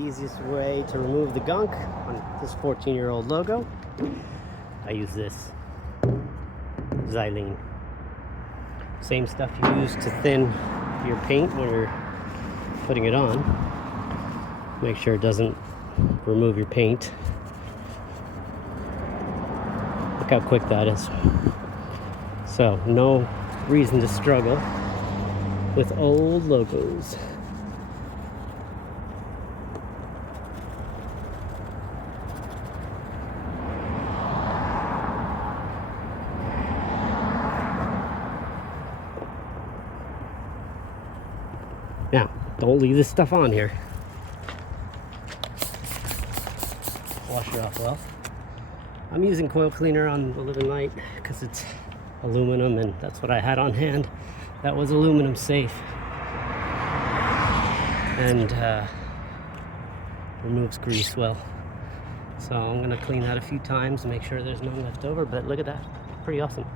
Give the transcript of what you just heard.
Easiest way to remove the gunk on this 14-year-old logo, I use this xylene. Same stuff you use to thin your paint when you're putting it on. Make sure it doesn't remove your paint. Look how quick that is. So no reason to struggle with old logos. Now, don't leave this stuff on here. Wash it off well. I'm using coil cleaner on the Living Light because it's aluminum and that's what I had on hand. That was aluminum safe. And removes grease well. So I'm gonna clean that a few times and make sure there's none left over, but look at that, pretty awesome.